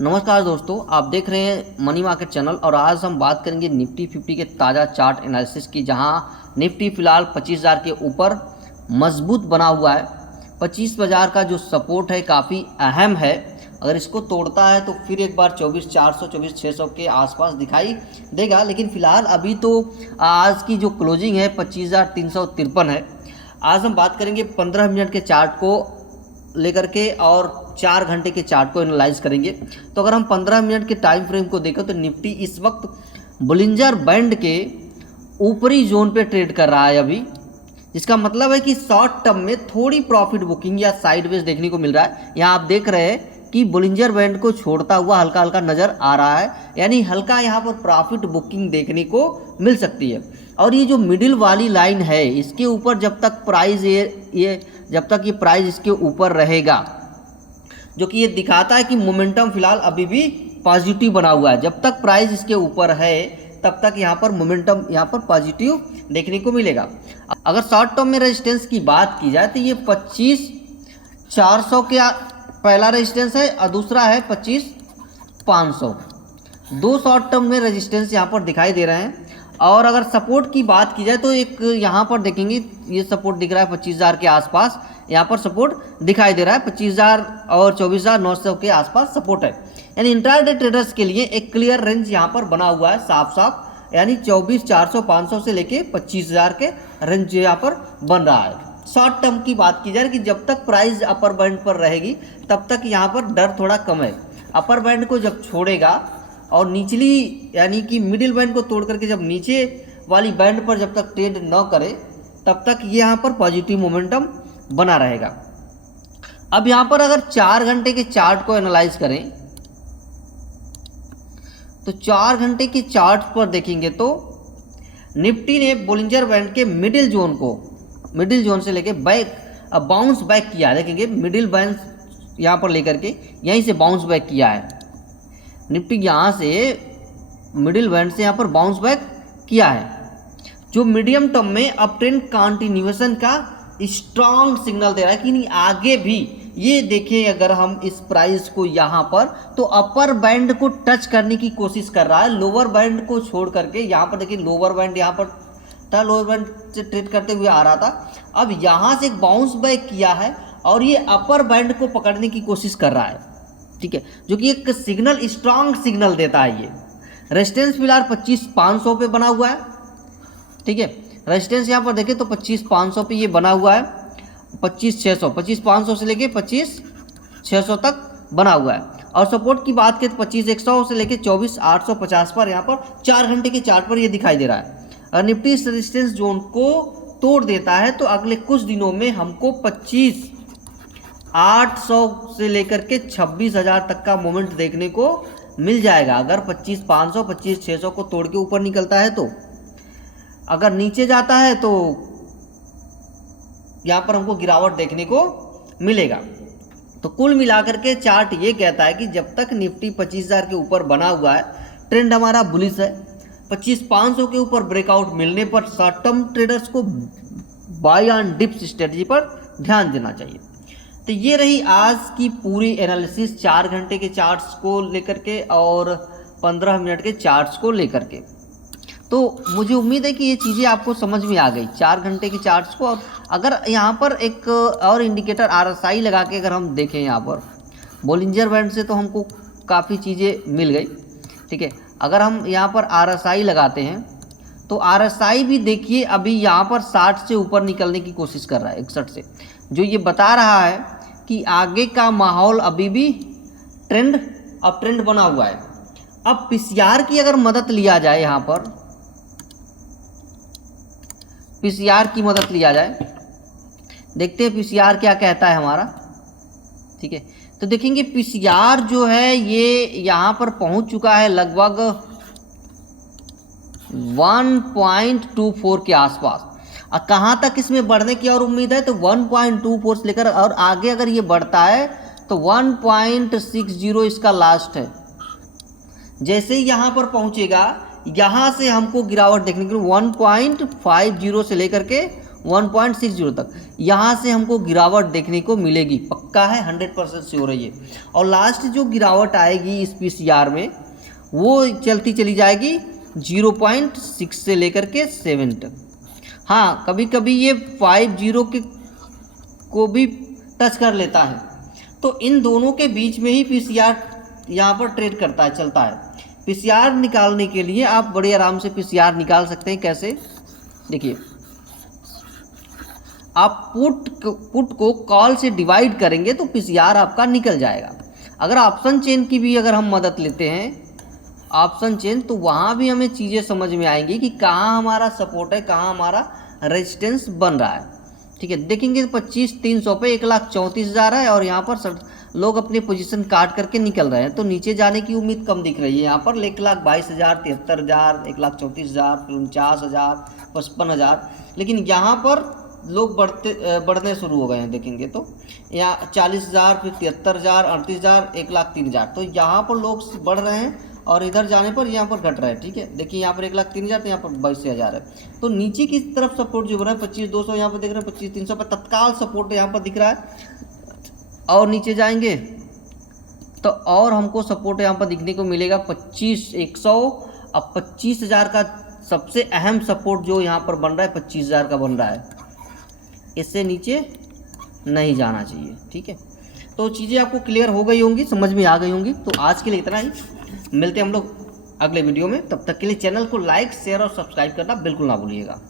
नमस्कार दोस्तों, आप देख रहे हैं मनी मार्केट चैनल और आज हम बात करेंगे निफ्टी 50 के ताज़ा चार्ट एनालिसिस की, जहां निफ्टी फिलहाल 25,000 के ऊपर मजबूत बना हुआ है। 25,000 का जो सपोर्ट है काफ़ी अहम है। अगर इसको तोड़ता है तो फिर एक बार 24,400 24,600 के आसपास दिखाई देगा। लेकिन फिलहाल अभी तो आज की जो क्लोजिंग है 25,353 है। आज हम बात करेंगे 15 मिनट के चार्ट को लेकर के और 4 घंटे के चार्ट को एनालाइज करेंगे। तो अगर हम 15 मिनट के टाइम फ्रेम को देखें तो निफ्टी इस वक्त बोलिंजर बैंड के ऊपरी जोन पे ट्रेड कर रहा है अभी, जिसका मतलब है कि शॉर्ट टर्म में थोड़ी प्रॉफिट बुकिंग या साइडवेज देखने को मिल रहा है। यहाँ आप देख रहे हैं कि बोलिंजर बैंड को छोड़ता हुआ हल्का हल्का नज़र आ रहा है, यानी हल्का यहाँ पर प्रॉफिट बुकिंग देखने को मिल सकती है। और ये जो मिडिल वाली लाइन है, इसके ऊपर जब तक प्राइस जब तक ये प्राइस इसके ऊपर रहेगा, जो कि ये दिखाता है कि मोमेंटम फिलहाल अभी भी पॉजिटिव बना हुआ है। जब तक प्राइस इसके ऊपर है तब तक यहाँ पर मोमेंटम यहाँ पर पॉजिटिव देखने को मिलेगा। अगर शॉर्ट टर्म में रेजिस्टेंस की बात की जाए तो ये 25,400 के पहला रेजिस्टेंस है और दूसरा है 25,500। दो शॉर्ट टर्म में रेजिस्टेंस यहाँ पर दिखाई दे रहे हैं। और अगर सपोर्ट की बात की जाए तो एक यहाँ पर देखेंगे, ये सपोर्ट दिख रहा है 25,000 के आसपास, यहाँ पर सपोर्ट दिखाई दे रहा है 25,000 और 24,900 के आसपास सपोर्ट है। यानी इंट्राडे ट्रेडर्स के लिए एक क्लियर रेंज यहाँ पर बना हुआ है साफ साफ, यानी 24,400 500 से लेके 25,000 के रेंज यहाँ पर बन रहा है। शॉर्ट टर्म की बात की जाए कि जब तक प्राइस अपर बैंड पर रहेगी तब तक यहाँ पर डर थोड़ा कम है। अपर बैंड को जब छोड़ेगा और निचली यानी कि मिडिल बैंड को तोड़ करके जब नीचे वाली बैंड पर जब तक ट्रेड न करे तब तक ये यहाँ पर पॉजिटिव मोमेंटम बना रहेगा। अब यहाँ पर अगर 4 घंटे के चार्ट को एनालाइज करें तो 4 घंटे के चार्ट पर देखेंगे तो निफ्टी ने बोलिंजर बैंड के मिडिल जोन से लेके बाउंस बैक किया। देखेंगे मिडिल बैंड यहाँ पर लेकर के यहीं से बाउंस बैक किया है। निफ्टी यहाँ से मिडिल बैंड से यहाँ पर बाउंस बैक किया है, जो मीडियम टर्म में अप ट्रेंड कंटिन्यूएशन का स्ट्रॉन्ग सिग्नल दे रहा है कि नहीं आगे भी। ये देखें, अगर हम इस प्राइस को यहाँ पर तो अपर बैंड को टच करने की कोशिश कर रहा है, लोअर बैंड को छोड़ करके। यहाँ पर देखिए लोअर बैंड यहाँ पर था, लोअर बैंड से ट्रेड करते हुए आ रहा था। अब यहाँ से एक बाउंस बैक किया है और ये अपर बैंड को पकड़ने की कोशिश कर रहा है, ठीक है, जो कि एक सिग्नल स्ट्रॉन्ग सिग्नल देता है। ये रेजिस्टेंस फिलहाल 25,500 पे बना हुआ है, ठीक है। रेजिस्टेंस यहाँ पर देखें तो 25,500 पे ये बना हुआ है, 25,500 से लेके 25,600 तक बना हुआ है। और सपोर्ट की बात करें तो 25,100 से लेके 24,850 पर यहाँ पर 4 घंटे के चार्ट पर ये दिखाई दे रहा है। अगर निफ्टी इस रेजिस्टेंस जोन को तोड़ देता है तो अगले कुछ दिनों में हमको 25,800 से लेकर के 26,000 तक का मोमेंट देखने को मिल जाएगा। अगर 25,500 25,600 को तोड़ के ऊपर निकलता है तो, अगर नीचे जाता है तो यहाँ पर हमको गिरावट देखने को मिलेगा। तो कुल मिलाकर के चार्ट ये कहता है कि जब तक निफ्टी 25,000 के ऊपर बना हुआ है, ट्रेंड हमारा बुलिश है। 25,500 के ऊपर ब्रेकआउट मिलने पर शॉर्ट टर्म ट्रेडर्स को बाय ऑन डिप्स स्ट्रेटजी पर ध्यान देना चाहिए। तो ये रही आज की पूरी एनालिसिस 4 घंटे के चार्ट्स को लेकर के और 15 मिनट के चार्ट्स को लेकर के। तो मुझे उम्मीद है कि ये चीज़ें आपको समझ में आ गई 4 घंटे के चार्ट्स को। और अगर यहाँ पर एक और इंडिकेटर RSI लगा के अगर हम देखें, यहाँ पर बोलिंजर बैंड से तो हमको काफ़ी चीज़ें मिल गई, ठीक है। अगर हम यहाँ पर RSI लगाते हैं तो RSI भी देखिए अभी यहाँ पर 60 से ऊपर निकलने की कोशिश कर रहा है, 61 से, जो ये बता रहा है कि आगे का माहौल अभी भी अप ट्रेंड बना हुआ है। अब PCR की अगर मदद लिया जाए, यहाँ पर PCR की मदद लिया जाए, देखते हैं PCR क्या कहता है हमारा, ठीक है। तो देखेंगे PCR जो है ये यहाँ पर पहुँच चुका है लगभग 1.24 के आसपास। कहाँ तक इसमें बढ़ने की और उम्मीद है तो 1.24 से लेकर और आगे अगर ये बढ़ता है तो 1.60 इसका लास्ट है। जैसे ही यहाँ पर पहुँचेगा, यहाँ से हमको गिरावट देखने के लिए 1.50 से लेकर के 1.60 तक। यहाँ से हमको गिरावट देखने को मिलेगी, पक्का है, 100% श्योर है ये। और लास्ट जो गिरावट आएगी इस पीसीआर में वो चलती चली जाएगी 0.6 से लेकर के 7 तक। हाँ, कभी कभी ये 50 को भी टच कर लेता है। तो इन दोनों के बीच में ही पीसीआर यहाँ पर ट्रेड करता है, चलता है। पीसीआर निकालने के लिए आप बड़े आराम से पीसीआर निकाल सकते हैं। कैसे? देखिए, आप पुट को कॉल से डिवाइड करेंगे तो पीसीआर आपका निकल जाएगा। अगर ऑप्शन चेन की भी अगर हम मदद लेते हैं, ऑप्शन चेन, तो वहाँ भी हमें चीज़ें समझ में आएंगी कि कहाँ हमारा सपोर्ट है, कहाँ हमारा रेजिस्टेंस बन रहा है। ठीक है, देखेंगे 25,300 पे 1,34,000 है और यहाँ पर लोग अपनी पोजीशन काट करके निकल रहे हैं, तो नीचे जाने की उम्मीद कम दिख रही है। यहाँ पर 1,22,000, 73,000, 1,34,000, 49,000, 55,000, लेकिन यहाँ पर लोग बढ़ने शुरू हो गए हैं। देखेंगे तो यहाँ 40,000, फिर 73,000, 38,000, 1,03,000, तो यहाँ पर लोग बढ़ रहे हैं और इधर जाने पर यहाँ पर घट रहा है। ठीक है, देखिए यहाँ पर 1,03,000, तो यहाँ पर 22,000 है। तो नीचे की तरफ सपोर्ट जो हो रहा है 25,200 यहाँ पर देख रहे हैं, 25,300 पर तत्काल सपोर्ट यहाँ पर दिख रहा है। और नीचे जाएंगे तो और हमको सपोर्ट यहाँ पर दिखने को मिलेगा 25,100। अब 25,000 का सबसे अहम सपोर्ट जो यहाँ पर बन रहा है 25,000 का बन रहा है, इससे नीचे नहीं जाना चाहिए। ठीक है, तो चीज़ें आपको क्लियर हो गई होंगी, समझ में आ गई होंगी। तो आज के लिए इतना ही, मिलते हैं हम लोग अगले वीडियो में। तब तक के लिए चैनल को लाइक, शेयर और सब्सक्राइब करना बिल्कुल ना भूलिएगा।